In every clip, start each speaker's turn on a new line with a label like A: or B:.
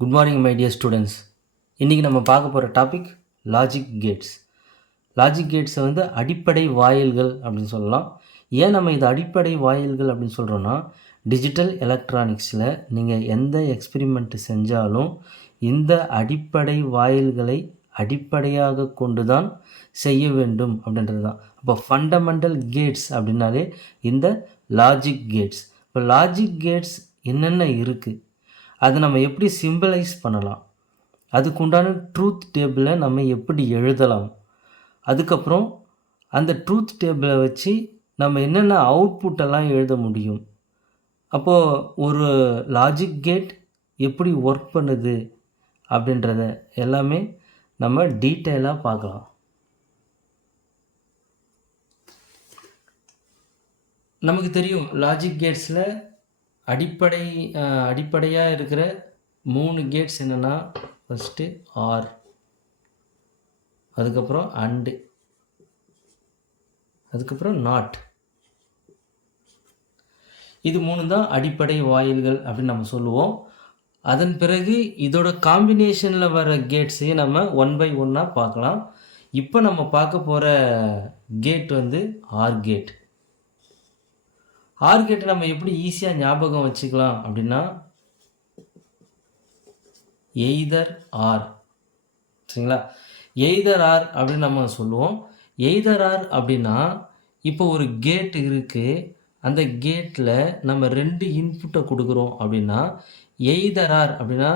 A: Good morning my dear students இன்றைக்கி நம்ம பார்க்க போகிற டாபிக் லாஜிக் கேட்ஸ் லாஜிக் கேட்ஸை வந்து அடிப்படை வாயில்கள் அப்படின்னு சொல்லலாம். ஏன் நம்ம இது அடிப்படை வாயில்கள் அப்படின்னு சொல்கிறோன்னா டிஜிட்டல் எலக்ட்ரானிக்ஸில் நீங்கள் எந்த எக்ஸ்பிரிமெண்ட்டு செஞ்சாலும் இந்த அடிப்படை வாயில்களை அடிப்படையாக கொண்டு தான் செய்ய வேண்டும் அப்படின்றது தான். அப்போ ஃபண்டமெண்டல் கேட்ஸ் அப்படின்னாலே இந்த லாஜிக் கேட்ஸ் இப்போ லாஜிக் கேட்ஸ் என்னென்ன இருக்குது அதை நம்ம எப்படி சிம்பிளைஸ் பண்ணலாம்? அதுக்குண்டான ட்ரூத் டேபிளை நம்ம எப்படி எழுதலாம்? அதுக்கப்புறம் அந்த ட்ரூத் டேபிளை வச்சு நம்ம என்னென்ன அவுட்புட்டெல்லாம் எழுத முடியும்? அப்போது ஒரு லாஜிக் கேட் எப்படி ஒர்க் பண்ணுது? அப்படின்றத எல்லாமே நம்ம டீட்டெயிலாக பார்க்கலாம். நமக்கு தெரியும் லாஜிக் கேட்ஸில் அடிப்படை அடிப்படையாக இருக்கிற மூணு கேட்ஸ் என்னென்னா ஃபஸ்ட்டு ஆர் அதுக்கப்புறம் அண்டு அதுக்கப்புறம் நாட் இது மூணு தான் அடிப்படை வாயில்கள் அப்படின்னு நம்ம சொல்லுவோம். அதன் பிறகு இதோட காம்பினேஷனில் வர கேட்ஸையும் நம்ம ஒன் பை ஒன்னாக பார்க்கலாம். இப்போ நம்ம பார்க்க போகிற கேட் வந்து ஆர் கேட் ஆர் கேட்ட நம்ம எப்படி ஈஸியாக ஞாபகம் வச்சுக்கலாம் அப்படின்னா எய்தர் ஆர் சரிங்களா? எய்தர் ஆர் அப்படின்னு நம்ம சொல்லுவோம். எய்தர் ஆர் அப்படின்னா இப்போ ஒரு கேட் இருக்குது அந்த கேட்டில் நம்ம ரெண்டு இன்புட்டை கொடுக்குறோம் அப்படின்னா எய்தர் ஆர் அப்படின்னா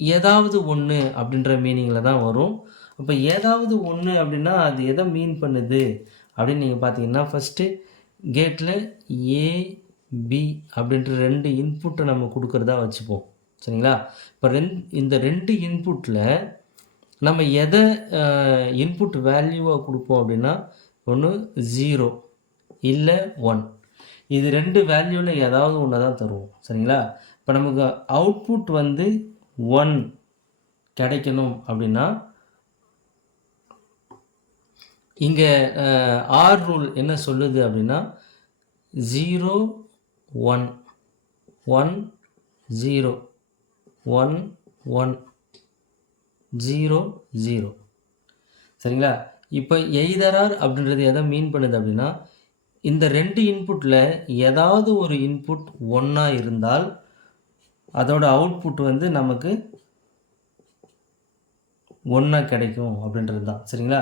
A: ஏதாவது ஒன்று அப்படின்ற மீனிங்கில் தான் வரும். அப்போ ஏதாவது ஒன்று அப்படின்னா அது எதை மீன் பண்ணுது அப்படின்னு நீங்கள் பார்த்தீங்கன்னா ஃபஸ்ட்டு கேட்டில் ஏ பி அப்படின்ற ரெண்டு இன்புட்டை நம்ம கொடுக்குறதா வச்சுப்போம். சரிங்களா? இப்போ ரெண் இந்த ரெண்டு இன்புட்டில் நம்ம எதை இன்புட் வேல்யூவாக கொடுப்போம் அப்படின்னா ஒன்று ஜீரோ இல்லை ஒன் இது ரெண்டு வேல்யூவில் ஏதாவது ஒன்று தான் தருவோம். சரிங்களா? இப்போ நமக்கு அவுட்புட் வந்து ஒன் கிடைக்கணும் அப்படின்னா இங்கே ஆர் ரூல் என்ன சொல்லுது அப்படின்னா zero one one zero one one zero zero சரிங்களா? இப்போ எய்தரார் அப்படின்றது எதை மீன் பண்ணுது அப்படின்னா இந்த ரெண்டு இன்புட்டில் ஏதாவது ஒரு இன்புட் ஒன்றா இருந்தால் அதோட அவுட்புட் வந்து நமக்கு ஒன்றா கிடைக்கும் அப்படின்றது தான் சரிங்களா?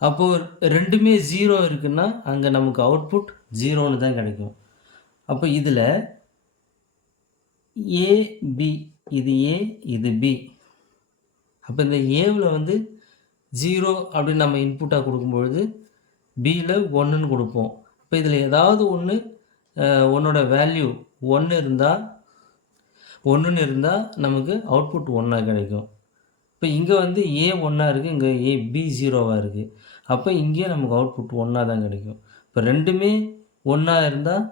A: அப்போது ரெண்டுமே ஜீரோ இருக்குன்னா அங்கே நமக்கு அவுட்புட் ஜீரோன்னு தான் கிடைக்கும். அப்போ இதில் ஏபி இது ஏ இது பி அப்போ இந்த ஏவில் வந்து ஜீரோ அப்படின்னு நம்ம இன்புட்டாக கொடுக்கும்பொழுது பியில் ஒன்றுன்னு கொடுப்போம். இப்போ இதில் ஏதாவது ஒன்று ஒன்னோட வேல்யூ ஒன்று இருந்தால் ஒன்றுன்னு இருந்தால் நமக்கு அவுட்புட் ஒன்றா கிடைக்கும். இப்போ இங்கே வந்து ஏ ஒன்றா இருக்குது இங்கே ஏ பி ஜீரோவாக இருக்குது அப்போ இங்கேயே நமக்கு அவுட்புட் ஒன்றா தான் கிடைக்கும். இப்போ ரெண்டுமே ஒன்றா இருந்தால்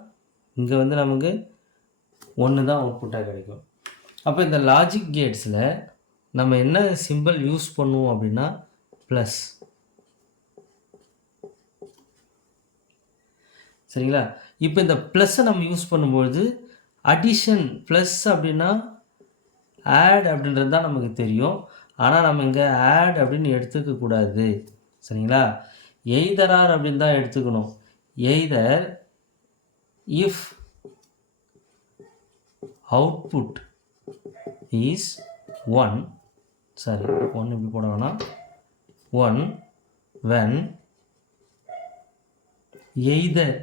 A: இங்கே வந்து நமக்கு ஒன்று தான் அவுட்புட்டாக கிடைக்கும். அப்போ இந்த லாஜிக் கேட்ஸில் நம்ம என்ன சிம்பிள் யூஸ் பண்ணுவோம் அப்படின்னா ப்ளஸ் சரிங்களா? இப்போ இந்த ப்ளஸ்ஸை நம்ம யூஸ் பண்ணும்பொழுது அடிஷன் ப்ளஸ் அப்படின்னா ஆட் அப்படின்றது தான் நமக்கு தெரியும். ஆனால் நம்ம இங்கே ஆட் அப்படின்னு எடுத்துக்கக்கூடாது. சரிங்களா? எய்தரார் அப்படின்னு தான் எடுத்துக்கணும். Either if output is one சரி ஒன் இப்படி போட வேணாம். One when either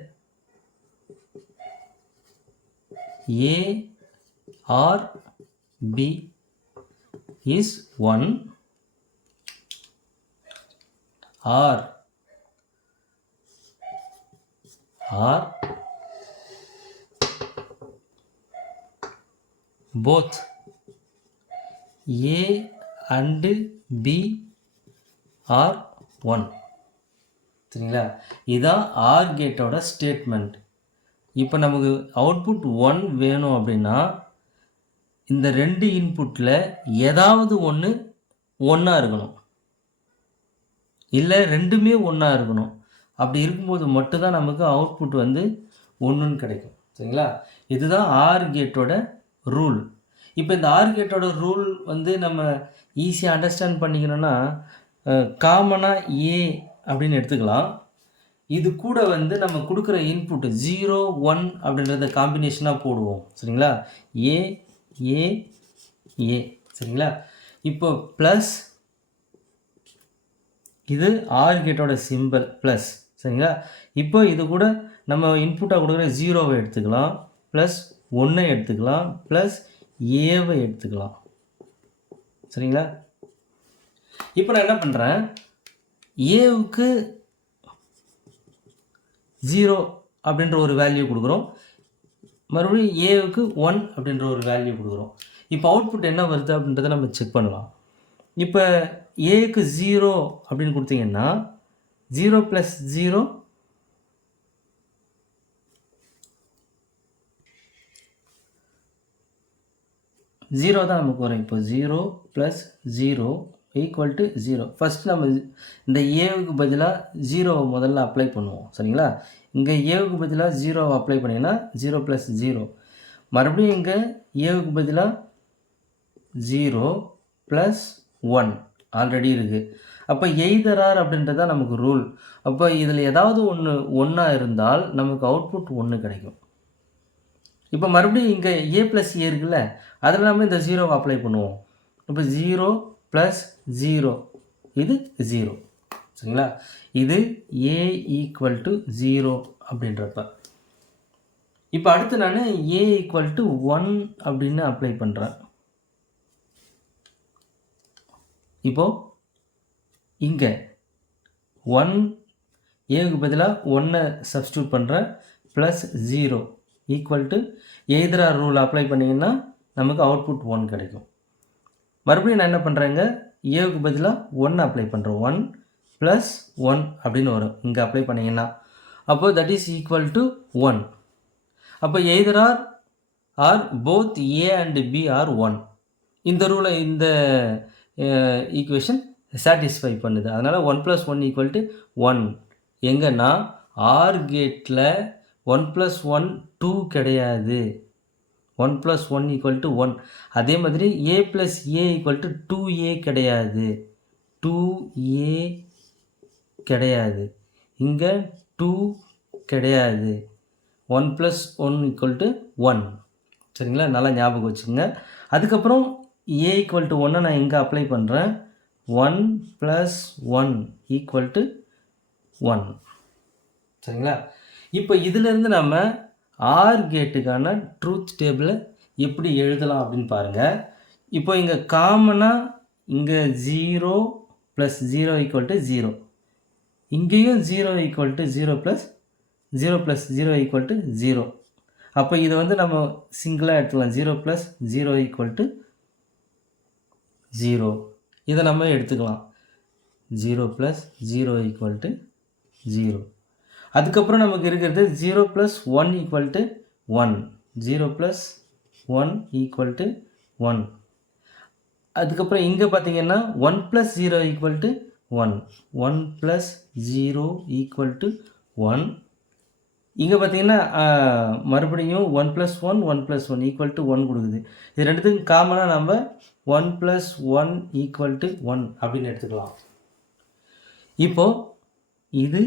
A: A or B is one or. Or. Both. A and B or one. சரிங்களா? இதான் ஆர் கேட்டோட ஸ்டேட்மெண்ட். இப்போ நமக்கு அவுட்புட் ஒன் வேணும் அப்படின்னா இந்த ரெண்டு இன்புட்டில் ஏதாவது ஒன்று ஒன்றா இருக்கணும். இல்லை ரெண்டுமே ஒன்றா இருக்கணும். அப்படி இருக்கும்போது மட்டும்தான் நமக்கு அவுட்புட் வந்து ஒன்றுன்னு கிடைக்கும். சரிங்களா? இதுதான் ஆர் கேட்டோட ரூல் இப்போ இந்த ஆர் கேட்டோட ரூல் வந்து நம்ம ஈஸியாக அண்டர்ஸ்டாண்ட் பண்ணிக்கணும்னா காமனாக ஏ அப்படின்னு எடுத்துக்கலாம். இது கூட வந்து நம்ம கொடுக்குற இன்புட் ஜீரோ ஒன் அப்படின்றத காம்பினேஷனாக போடுவோம். சரிங்களா? ஏ ஏ ஏ சரிங்களா? இப்போ ப்ளஸ் இது ஆர் கேட்டோட சிம்பிள் ப்ளஸ் சரிங்களா? இப்போ இது கூட நம்ம இன்புட்டாக கொடுக்குற ஜீரோவை எடுத்துக்கலாம் ப்ளஸ் ஒன்றை எடுத்துக்கலாம் ப்ளஸ் ஏவை எடுத்துக்கலாம். சரிங்களா? இப்போ நான் என்ன பண்ணுறேன் ஏவுக்கு ஜீரோ அப்படின்ற ஒரு வேல்யூ கொடுக்குறோம். மறுபடியும் ஏவுக்கு ஒன் அப்படின்ற ஒரு வேல்யூ கொடுக்குறோம். இப்போ அவுட்புட் என்ன வருது அப்படின்றத நம்ம செக் பண்ணலாம். இப்போ ஏக்கு ஜீரோ அப்படின்னு கொடுத்தீங்கன்னா ஜீரோ ப்ளஸ் ஜீரோ ஜீரோ தான் நமக்கு வரும் இப்போ zero plus zero equal to zero first நம்ம இந்த ஏவுக்கு பதிலாக ஜீரோவை முதல்ல அப்ளை பண்ணுவோம். சரிங்களா? இங்கே ஏவுக்கு பதிலாக ஜீரோவை அப்ளை பண்ணிங்கன்னா ஜீரோ ப்ளஸ் ஜீரோ மறுபடியும் இங்கே ஏவுக்கு பதிலாக ஜீரோ ப்ளஸ் ஒன் ஆல்ரெடி இருக்குது அப்போ எய்தரார் அப்படின்றது தான் நமக்கு ரூல் அப்போ இதில் ஏதாவது ஒன்று ஒன்றா இருந்தால் நமக்கு அவுட்புட் ஒன்று கிடைக்கும். இப்போ மறுபடியும் இங்கே ஏ ப்ளஸ் ஏ இருக்குல்ல அதில் நம்ம இந்த ஜீரோவை அப்ளை பண்ணுவோம். இப்போ ஜீரோ ப்ளஸ் ஜீரோ இது ஜீரோ சரிங்களா? இது ஏ ஈக்குவல் டு ஜீரோ அப்படின்றப்ப இப்போ அடுத்து நான் ஏ ஈக்குவல் டு ஒன் அப்படின்னு அப்ளை பண்ணுறேன் இப்போது இங்கே ஒன் ஏவுக்கு பதிலாக ஒன்றை சப்ஸ்டியூட் பண்ணுறேன் plus zero equal to either or rule apply பண்ணிங்கன்னா நமக்கு அவுட்புட் ஒன் கிடைக்கும். மறுபடியும் நான் என்ன பண்ணுறேங்க ஏவுக்கு பதிலாக ஒன் அப்ளை பண்ணுறோம் ஒன் ப்ளஸ் ஒன் அப்படின்னு வரும். இங்கே அப்ளை பண்ணிங்கன்னா. அப்போது that is equal to one அப்போ either or or both A and B or one இந்த ரூலை இந்த ஈக்குவேஷன் சாட்டிஸ்ஃபை பண்ணுது. அதனால் one plus one equal to one எங்கன்னா ஆர் கேட்டில் ஒன் ப்ளஸ் ஒன் டூ கிடையாது. One plus one equal to one அதே மாதிரி A plus A equal to two A கிடையாது. டூ ஏ கிடையாது. இங்கே டூ கிடையாது. One plus one equal to one சரிங்களா? நல்லா ஞாபகம் வச்சுக்கோங்க. அதுக்கப்புறம் ஏ ஈக்குவல் டு ஒன்னை நான் எங்கே அப்ளை பண்ணுறேன் one plus one equal to one சரிங்களா? இப்போ இதிலேருந்து நம்ம ஆர் கேட்டுக்கான ட்ரூத் டேபிளை எப்படி எழுதலாம் அப்படின்னு பாருங்கள் இப்போ இங்கே காமனாக இங்கே zero plus zero equal to zero இங்கேயும் zero equal to zero plus zero plus zero equal to zero அப்போ இதை வந்து நம்ம சிங்கிளாக எடுத்துக்கலாம். Zero plus zero equal to zero. இதை நம்ம எடுத்துக்கலாம். Zero plus zero equal to zero. அதுக்கப்புறம் நமக்கு இருக்கிறது zero plus one equal to one zero plus one equal to one அதுக்கப்புறம் இங்கே பார்த்தீங்கன்னா one plus zero equal to one one plus zero equal to one இங்கே பார்த்தீங்கன்னா மறுபடியும் one plus one one plus one equal to one கொடுக்குது. இது ரெண்டுத்துக்கும் காமனாக நம்ம one plus one equal to one அப்படின்னு எடுத்துக்கலாம். இப்போது இது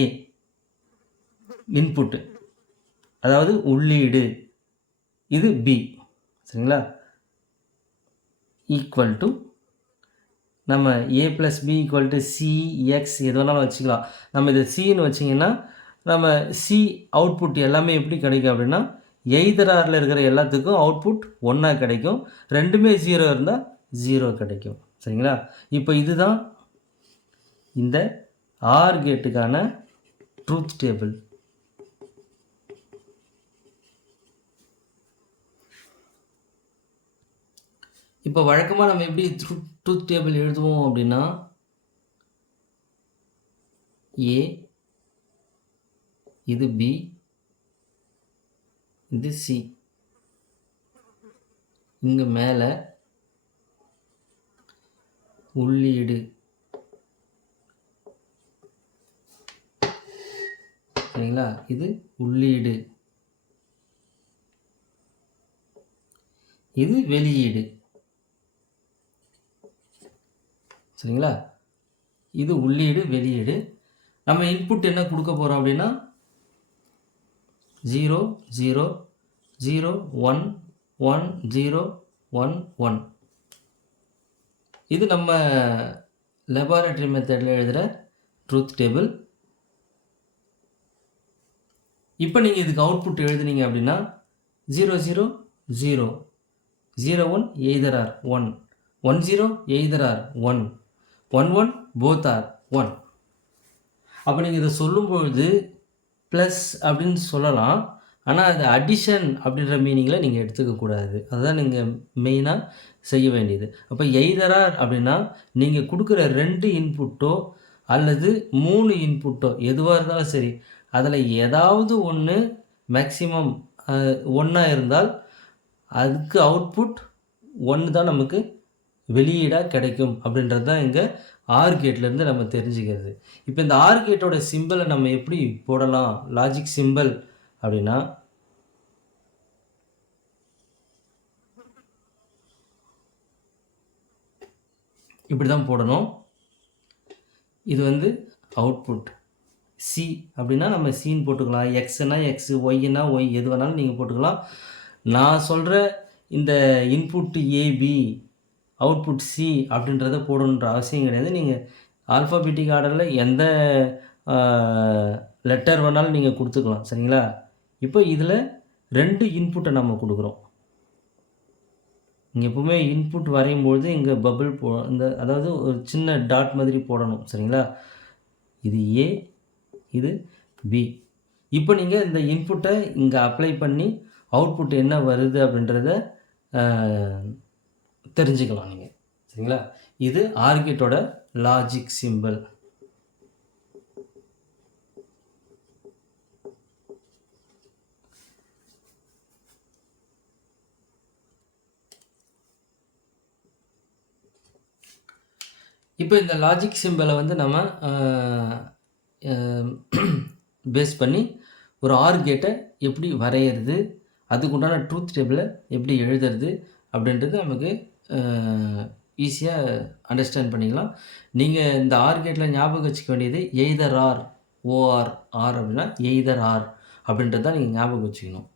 A: ஏ இன்புட்டு அதாவது உள்ளீடு. இது பி சரிங்களா? ஈக்குவல் டு நம்ம A plus B equal to C X எது வேணாலும் வச்சுக்கலாம். நம்ம இதை சின்னு வச்சிங்கன்னா நம்ம சி அவுட்புட் எல்லாமே எப்படி கிடைக்கும் அப்படின்னா எய்தராரில் இருக்கிற எல்லாத்துக்கும் அவுட்புட் ஒன்றா கிடைக்கும். ரெண்டுமே ஜீரோ இருந்தால் ஜீரோ கிடைக்கும். சரிங்களா? இப்போ இதுதான் இந்த ஆர் கேட்டுக்கான ட்ரூத் டேபிள் இப்போ வழக்கமாக நம்ம எப்படி ட்ரூ ட்ரூத் டேபிள் எழுதுவோம் அப்படின்னா ஏ இது பி இது சி. இங்கே மேலே உள்ளீடு. சரிங்களா? இது உள்ளீடு. இது வெளியீடு. சரிங்களா? இது உள்ளீடு வெளியீடு. நம்ம இன்புட் என்ன கொடுக்க போகிறோம் அப்படின்னா zero zero zero one one zero one one இது நம்ம லெபார்டரி மெத்தடில் எழுதுகிற ட்ரூத் டேபிள் இப்போ நீங்கள் இதுக்கு அவுட்புட் எழுதுனீங்க அப்படின்னா zero zero zero zero one either or one one zero either or one one one both or one அப்போ நீங்கள் இதை சொல்லும்பொழுது ப்ளஸ் அப்படின்னு சொல்லலாம். ஆனால் அது அடிஷன் அப்படின்ற மீனிங்கில் நீங்கள் எடுத்துக்கக்கூடாது அதுதான் நீங்கள் மெயினாக செய்ய வேண்டியது. அப்போ எய்தரார் அப்படின்னா நீங்கள் கொடுக்குற ரெண்டு இன்புட்டோ அல்லது மூணு இன்புட்டோ எதுவாக இருந்தாலும் சரி அதில் ஏதாவது ஒன்று மேக்சிமம் ஒன்றா இருந்தால் அதுக்கு அவுட்புட் ஒன்று தான் நமக்கு வெளியீடாக கிடைக்கும் அப்படின்றது தான் இங்கே ஆர் கேட்லேருந்து நம்ம தெரிஞ்சுக்கிறது. இப்போ இந்த ஆர் கேட்டோட சிம்பிளை நம்ம எப்படி போடலாம்? லாஜிக் சிம்பிள் அப்படின்னா இப்படி தான் போடணும். இது வந்து அவுட்புட் சி அப்படின்னா நம்ம சீன் போட்டுக்கலாம். எக்ஸ்னா எக்ஸ் ஒய்னா ஒய் எது வேணாலும் நீங்கள் போட்டுக்கலாம். நான் சொல்கிற இந்த இன்புட் ஏபி அவுட்புட் சி அப்படின்றத போடணுன்ற அவசியம் கிடையாது. நீங்கள் ஆல்ஃபாபெட்டிக் ஆர்டரில் எந்த லெட்டர் வேணாலும் நீங்கள் கொடுத்துக்கலாம் சரிங்களா? இப்போ இதில் ரெண்டு இன்புட்டை நம்ம கொடுக்குறோம். இங்கே எப்பவுமே இன்புட் வரையும்பொழுது இங்கே பபிள் போ இந்த அதாவது ஒரு சின்ன டாட் மாதிரி போடணும் சரிங்களா? இது ஏ இது பி இப்போ நீங்கள் இந்த இன்புட்டை இங்கே அப்ளை பண்ணி அவுட்புட் என்ன வருது அப்படின்றத தெரிஞ்சுக்கலாம் நீங்கள் சரிங்களா? இது ஆர்கிட்டோட லாஜிக் சிம்பிள் இப்போ இந்த லாஜிக் சிம்பிளை வந்து நம்ம பேஸ் பண்ணி ஒரு ஆர் கேட்டை எப்படி வரைகிறது அதுக்குண்டான ட்ரூத் டேபிளை எப்படி எழுதுறது அப்படின்றது நமக்கு ஈஸியாக அண்டர்ஸ்டாண்ட் பண்ணிக்கலாம். நீங்கள் இந்த ஆர் கேட்டில் ஞாபகம் வச்சுக்க வேண்டியது எய்தர் ஆர் ஓஆர் ஆர் அப்படின்னா எய்தர் ஆர் அப்படின்றது தான் நீங்கள் ஞாபகம் வச்சுக்கணும்.